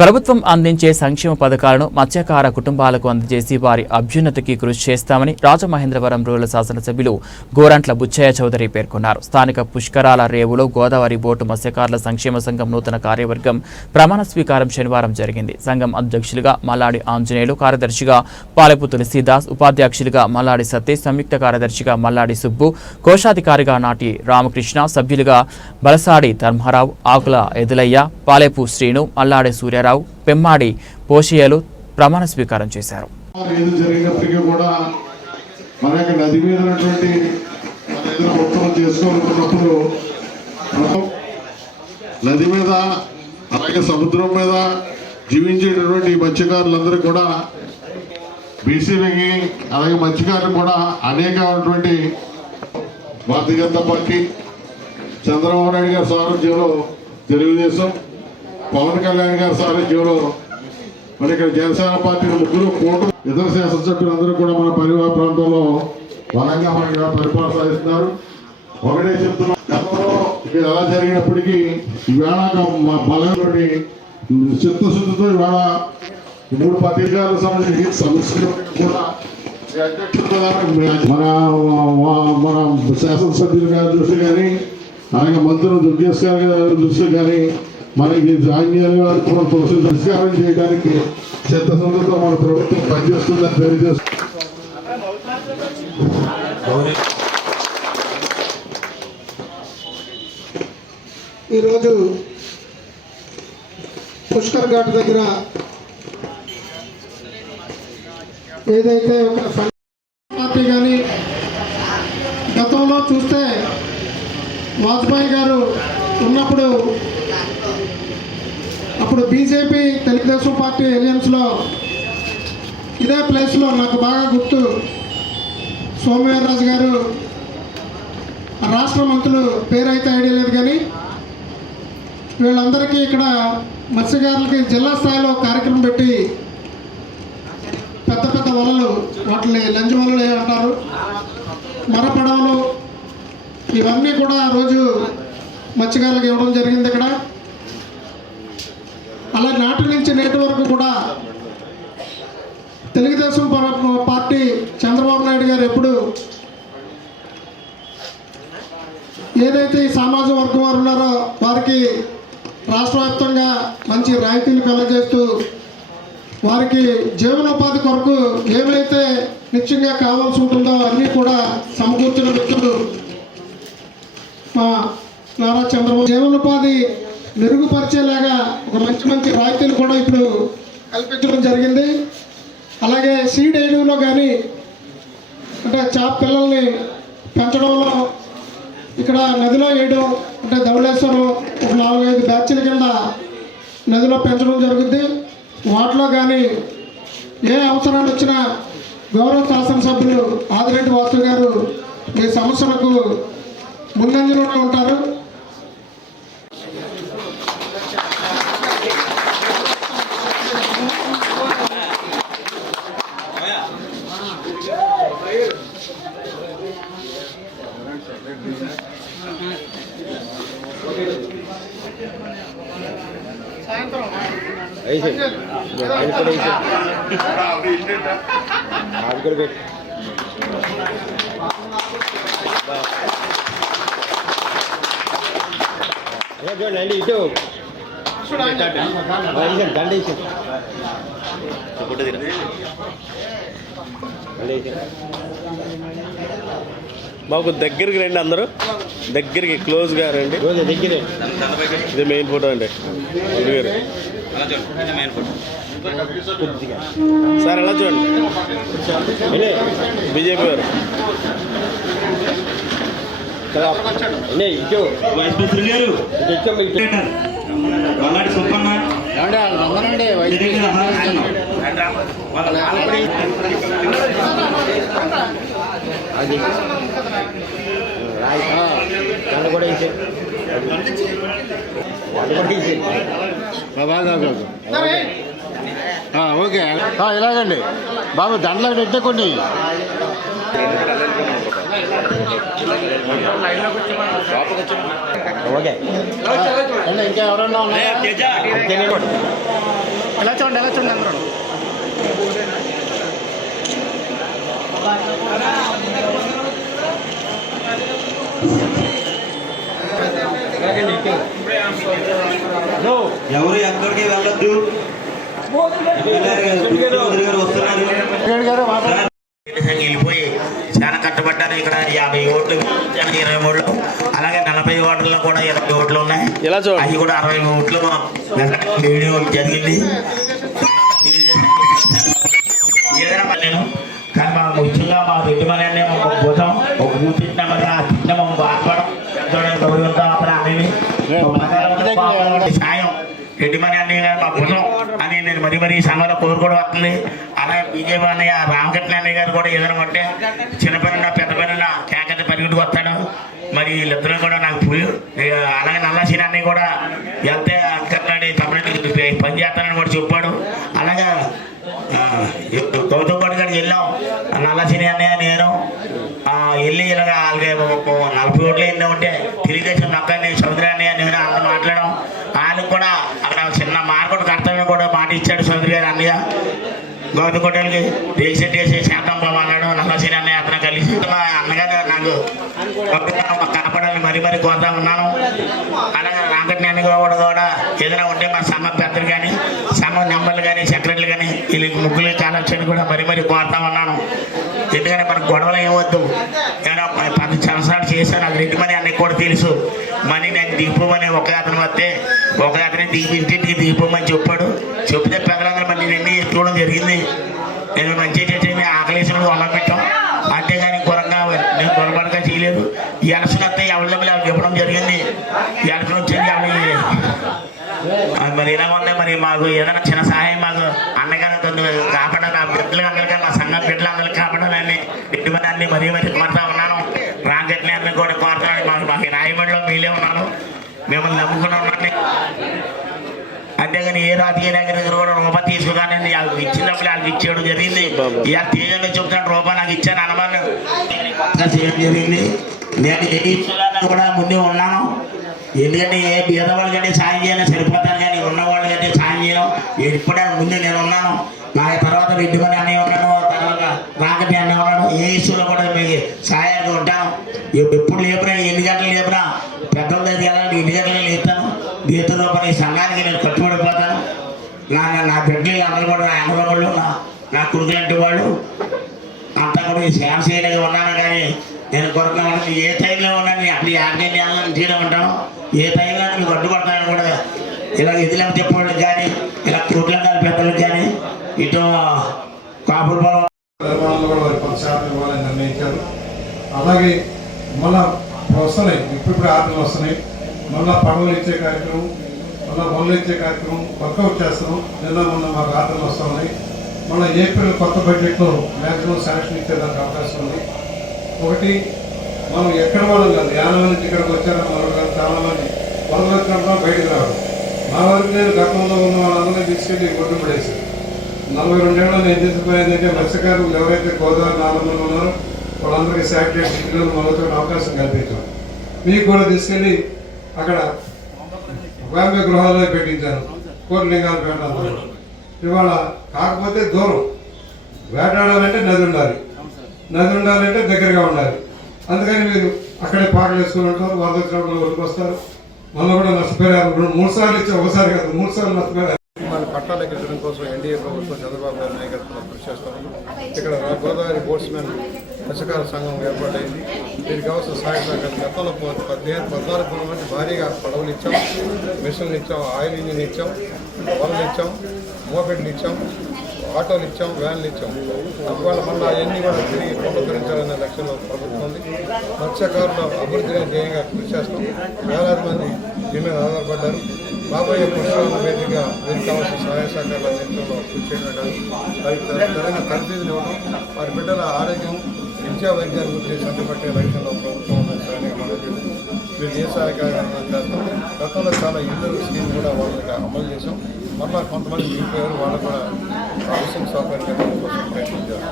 ప్రభుత్వం అందించే సంక్షేమ పథకాలను మత్స్యకార కుటుంబాలకు అందజేసి వారి అభ్యున్నతికి కృషి చేస్తామని రాజమహేంద్రవరం రూరల్ శాసనసభ్యులు గోరంట్ల బుచ్చయ్య చౌదరి పేర్కొన్నారు. స్థానిక పుష్కరాల రేవులో గోదావరి బోటు మత్స్యకారుల సంక్షేమ సంఘం నూతన కార్యవర్గం ప్రమాణ స్వీకారం శనివారం జరిగింది. సంఘం అధ్యక్షులుగా మల్లాడి ఆంజనేయులు కార్యదర్శిగా పాలెపు తులసీదాస్ ఉపాధ్యక్షులుగా మల్లాడి సతీష్ సంయుక్త కార్యదర్శిగా మల్లాడి సుబ్బు కోశాధికారిగా నాటి రామకృష్ణ సభ్యులుగా బలసాడి ధర్మారావు ఆకుల ఎదులయ్య పాలెపు శ్రీను మల్లాడి సూర్యరావు పెమ్మాడి పోషియలు ప్రమాణ స్వీకారం చేశారు. ఏది జరిగినప్పటికీ కూడా మన యొక్క నది మీద ఉన్నటువంటి మన ఏదైనా ఉత్తరం చేసుకోవాలనుకున్నప్పుడు నది మీద అలాగే సముద్రం మీద జీవించేటటువంటి మత్స్యకారులందరూ కూడా బీసీలకి అలాగే మత్స్యకారులు కూడా అనేకమైనటువంటి భారతీయ జనతా పార్టీ చంద్రబాబు నాయుడు గారి సారథ్యంలో తెలుగుదేశం పవన్ కళ్యాణ్ గారి సారథ్యంలో మరి ఇక్కడ జనసేన పార్టీ ముగ్గురు కోటు ఇతర శాసనసభ్యులందరూ కూడా మన పరివార ప్రాంతంలో బలంగా మనకి పరిపాలన సాధిస్తున్నారు. ఒకటే చెప్తున్నాం గతంలో ఇక్కడ ఎలా జరిగినప్పటికీ ఈవేళ బలంలోని చిత్తశుద్ధితో ఇవాళ మూడు పత్రికలకు సంబంధించి సమస్యలు కూడా మన మన శాసనసభ్యులు గారి దృష్టి కానీ అలాగే మంత్రులు దుర్గేష్ గారి దృష్టి కానీ మనకి జాంగ్యాలు కోసం పరిష్కారం చేయడానికి చిత్తశుద్ధితో మన ప్రభుత్వం పనిచేస్తుందని తెలియజేస్తుంది ఈరోజు పుష్కర్ ఘాట్ దగ్గర ఏదైతే ఒక పార్టీ కానీ గతంలో చూస్తే వాజ్పేయి గారు ఉన్నప్పుడు బీజేపీ తెలుగుదేశం పార్టీ ఎలియన్స్లో ఇదే ప్లేస్లో నాకు బాగా గుర్తు. సోమవీర్రాజు గారు రాష్ట్ర మంత్రులు పేరైతే ఐడియా లేదు కానీ వీళ్ళందరికీ ఇక్కడ మత్స్యకారులకి జిల్లా స్థాయిలో కార్యక్రమం పెట్టి పెద్ద పెద్ద వలలు వాటిని లంచ్ వలలు ఏమంటారు మరపడవలు ఇవన్నీ కూడా ఆ రోజు మత్స్యకారులకు ఇవ్వడం జరిగింది ఇక్కడ. నేటి వరకు కూడా తెలుగుదేశం పార్టీ చంద్రబాబు నాయుడు గారు ఎప్పుడు ఏదైతే ఈ సామాజిక వర్గం వారు ఉన్నారో వారికి రాష్ట్ర వ్యాప్తంగా మంచి రాయితీలు కలగజేస్తూ వారికి జీవనోపాధి కొరకు ఏమైతే నిత్యంగా కావాల్సి ఉంటుందో అన్నీ కూడా సమకూర్చిన వ్యక్తులు మా నారా చంద్రబాబు. జీవనోపాధి మెరుగుపరిచేలాగా ఒక మంచి మంచి రాయితీలు కూడా ఇప్పుడు కల్పించడం జరిగింది. అలాగే సీడ్ వేయడంలో కానీ అంటే చేప పిల్లల్ని పెంచడంలో ఇక్కడ నదిలో వేయడం అంటే ధవళేశ్వరం ఒక నాలుగైదు బ్యాచ్ల కింద నదిలో పెంచడం జరుగుద్ది. వాటిలో కానీ ఏ అవసరాలు వచ్చినా గౌరవ శాసనసభ్యులు ఆదిరెడ్డి వాసు గారు మీ సమస్యలకు ముందంజలోనే ఉంటారు. అది కూడా పెట్టు చూడండి ఇటు దండ వేసాను మాకు దగ్గరికి రండి అందరూ. దగ్గరికి క్లోజ్గా రండి. రోజు దగ్గరే. ఇది మెయిన్ ఫోటో అండి. సార్ ఎలా చూడండి? బీజేపీ గారు మల్లాడి సుబ్బన్న. అది. రాయి కూడా వేసాను దండ కూడా ఓకే ఇలాగండి బాబు దండలో పెట్టే కొన్ని ఓకే ఇంకా ఎవరన్నా ఎలా చూడండి ఎలా చూడండి అందరూ ఎవరు ఎక్కడికి వెళ్ళొద్దు? వెళ్ళిపోయి చాలా కట్టబడ్డారు ఇక్కడ యాభై ఓట్లు ఇరవై మూడులో అలాగే నలభై ఓట్లలో కూడా ఇరవై ఓట్లు ఉన్నాయి. అవి కూడా అరవై ఓట్లు వేయడం జరిగింది. ఏదైనా నేను కానీ మరి మరి సంఘంలో కూడా వస్తుంది. అలాగే బీజేపీ అన్నయ్య రామకృష్ణ అన్నయ్య గారు కూడా ఏదైనా ఉంటే చిన్న పెద్ద పైన కేకత పరిగెట్టుకు వస్తాడు. మరి వీళ్ళిద్దరూ కూడా నాకు పోయి అలాగే నల్లసీన అన్నయ్య కూడా వెళ్తే అక్కడ తమిళ పని చేస్తానని కూడా చెప్పాడు. అలాగే గౌతమ్ గౌడ్ గారికి వెళ్ళాం. నల్లసిని అన్నయ్య నేను వెళ్ళి ఇలాగ అలాగే నలభై ఓట్లు ఎన్నో ఉంటే తెలుగుదేశం నక్కని చౌదరి అన్నయ్య నేను అంత మాట్లాడడం వాళ్ళకి కూడా అక్కడ చిన్న మార్కెట్ కర్తవ్యం కూడా మంత్రి గారు అన్నయ్య గౌతమ్ గొడ్డలకి రేసెట్ వేసి చేద్దాం బాబు అన్నయ్య అతను కలిసి మా అన్నగారు నాకు కనపడాలని మరీ మరీ కోరుతా ఉన్నాను. అలాగే రాంకటి అన్నయ్య కూడా కూడా ఏదైనా ఉంటే మా సమ్మ పెద్దలు కానీ సమ్మ నెంబర్లు కానీ సెక్రటరీలు కానీ వీళ్ళకి ముగ్గులు కాలొచ్చని కూడా మరీ మరీ కోరుతా ఉన్నాను. ఎందుకంటే మనకు గొడవలు ఏమొద్దు నేను చేశాను నాకు రెడ్డి మనీ అన్నీ కూడా తెలుసు. మనీ నాకు దిగిపోమని ఒక అతను వస్తే ఒక అతని దిగి ఇంటింటికి దిగిపోమని చెప్పాడు. చెప్తే పెద్దలందరూ మళ్ళీ నేను చూడడం జరిగింది. నేను మంచిగా చేసి ఆకలేసిన వాళ్ళ పెట్టాం. అంతేగాని గురంగా నేను గొడవగా చేయలేదు. ఈ ఎలక్షన్ వస్తే ఎవరి వాళ్ళకి ఇవ్వడం జరిగింది. ఈ ఎలక్షన్ వచ్చింది ఎవరికి మరి ఇలా ఉంది? మరి మాకు ఏదైనా చిన్న సహాయం మాకు అన్నగారు కాపాడాలి. ఆ బిడ్డలు అందరికీ మా సంఘం బిడ్డలు అందరికీ కాపాడాలని ఇంటి అన్ని మరీ మరి మాట్లాడాలి ఉన్నాను రాంగట్ని అన్ని కూడా కోరుతాను మాకు మాకు రాయమండ్రిలో మీలే ఉన్నాను మిమ్మల్ని నమ్ముకుని ఉన్నాను అంతేగాని ఏ రాజకీయ నాయకుడి కూడా రూపాయి తీసుకురానండి వాళ్ళకి ఇచ్చినప్పుడు వాళ్ళకి ఇచ్చేయడం జరిగింది. ఇవాళ తేజంగా చెప్తాను రూపాయి నాకు ఇచ్చాను అనుమానం. చేయడం జరిగింది. నేను ఏ కూడా ముందే ఉన్నాను. ఎందుకంటే ఏ బీదవాళ్ళ కంటే సాయం చేయాలని సరిపోతాను కానీ ఉన్నవాళ్ళ కంటే సాయం చేయడం ఎప్పుడైనా ముందే నేను ఉన్నాను. నా తర్వాత రెడ్డిమని అన్నయ్య ఉన్నాను తర్వాత రాకటి అన్నయ్య ఉన్నాడు. ఏ ఇష్యూలో కూడా మీకు సహాయంగా ఉంటాను. ఎప్పుడు లేపురా ఎన్ని గంటలు గీతలో పని సంఘానికి నేను కట్టుబడిపోతాను నా నా- బిడ్డలు అందరూ కూడా నా అన్నదమ్ముళ్ళు నా నా కొడుకు లాంటి వాళ్ళు అంతా కూడా ఈ సేవ చేయడానికి ఉన్నాను కానీ నేను కొరకున్నాను ఏ టైంలో ఉన్నాను అప్పుడు యాభై నెలలను ఇంటిలో ఉంటాను ఏ టైంలో మీకు అడ్డుపడతాను కూడా. ఇలా ఎదులేమో చెప్పవాళ్ళకి కానీ ఇలా కుట్లంగా పెద్దలకు కానీ ఇటు కాపులు పొలం కూడా వారి కొంత ఇవ్వాలని నిర్ణయించారు. అలాగే మళ్ళా వస్తున్నాయి. ఇప్పుడు ఆటలు వస్తున్నాయి. మళ్ళా పడవలు ఇచ్చే కార్యక్రమం మళ్ళీ మొదలు ఇచ్చే కార్యక్రమం వర్కౌట్ చేస్తున్నాం. నిన్న మొన్న మాకు ఆర్డర్లు వస్తున్నాయి మళ్ళీ ఏప్రిల్ కొత్త బడ్జెట్లో మ్యాక్సిమం శాంక్షన్ ఇచ్చేదానికి అవకాశం ఉంది. ఒకటి మనం ఎక్కడ వాళ్ళం కాదు యానం నుంచి ఇక్కడికి వచ్చారా మనం కాదు చాలామంది వరద వచ్చినప్పుడు బయటకు రావడం మా వరకు నేను గతంలో ఉన్న వాళ్ళందరినీ తీసుకెళ్ళి ఒడ్డు పడేసాను నలభై రెండేళ్ళు నేను తీసుకుపోయేది అంటే మత్స్యకారులు ఎవరైతే గోదావరి నాలుగు ఉన్నారో వాళ్ళందరికీ శాటిలైట్ సిటీలో మొదటి అవకాశం కల్పించాం. మీకు కూడా తీసుకెళ్ళి అక్కడ వేంబే గృహాల్లో పెట్టించారు. కోట్లింగాలు పెట్టాలి ఇవాళ కాకపోతే దూరం. వేటాడాలంటే నది ఉండాలి. నది ఉండాలంటే దగ్గరగా ఉండాలి. అందుకని మీరు అక్కడే పాటలు వేసుకుని ఉంటారు వరద వచ్చినప్పుడు వస్తారు. మళ్ళీ కూడా నష్టపోయారు రెండు మూడు సార్లు ఇచ్చి ఒకసారి కాదు మూడు సార్లు నష్టపోయారు మన పట్టాలు ఎక్కించడం కోసం ఎన్డీఏ ప్రభుత్వం చంద్రబాబు గారి నాయకత్వంలో కృషి చేస్తాము ఇక్కడ గోదావరి బోట్స్మెన్ మత్స్యకార సంఘం ఏర్పాటైంది. దీనికి కావాల్సిన సహాయ సహకారం గతంలో పదిహేను పద్నాలుగు పనుల మంది భారీగా పడవలు ఇచ్చాం మిషన్లు ఇచ్చాం ఆయిల్ ఇంజిన్ ఇచ్చాం వలలు ఇచ్చాం మోపెడ్లు ఇచ్చాం ఆటోలు ఇచ్చాం వ్యాన్లు ఇచ్చాం. ఇవాళ మళ్ళీ అవన్నీ కూడా తిరిగి పునరుద్ధరించాలనే లక్ష్యంలో ప్రభుత్వం ఉంది. మత్స్యకారుల అభివృద్ధిని ధ్యేయంగా కృషి చేస్తాం. వేలాది మంది దీని మీద ఆధారపడ్డారు. రాబోయే పురుషుల వేదికగా దీనికి కావాల్సిన సహాయ సహకారాల అందించడంలో కృషి చేయడం వారికి సరైన తర్ఫీదులు ఇవ్వడం వారి బిడ్డల ఆరోగ్యం విద్యా వైద్యాల గురించి సంతపట్టే లక్ష్యంలో ప్రభుత్వం ఉందని సరైన మనం మీరు ఏ సహాయకారం చేస్తాం గతంలో చాలా ఇల్లు స్కీమ్ కూడా వాళ్ళకి అమలు చేసాం మళ్ళీ కొంతమంది మిగిలిపోయారు వాళ్ళు కూడా హౌసింగ్ సౌకర్యం కోసం ప్రయత్నించారు